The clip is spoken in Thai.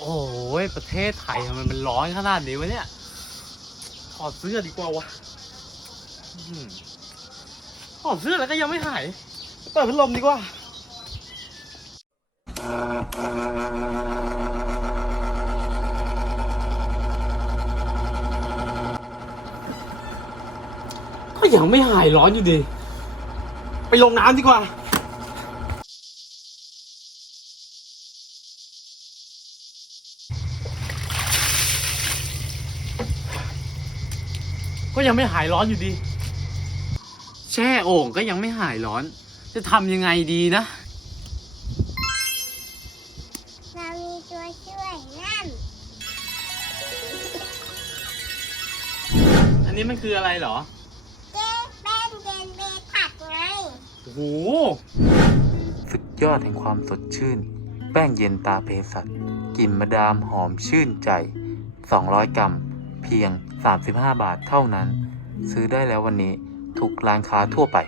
โอ้ยประเทศไทยทำไมมันร้อนขนาดนี้วะเนี่ยถอดเสื้อดีกว่าวะอืมถอดเสื้อแล้วก็ยังไม่หายเปิดพัดลมดีกว่า ก็ยังไม่หายร้อนอยู่ดี ไปลงน้ำดีกว่า ก็ยังไม่หายร้อนอยู่ดี แช่โอ่งก็ยังไม่หายร้อน จะทำยังไงดีนะ เรามีตัวช่วยนั่น อันนี้มันคืออะไรเหรอเจ๊เป็นเจนเบผักไงโอ้โหสุดยอดแห่งความสดชื่น แป้งเย็นตาเภสัชกลิ่นมาดามหอมชื่นใจ 200 กรัม เพียง 35 บาทเท่านั้น ซื้อได้แล้ววันนี้ทุกร้านค้าทั่วไป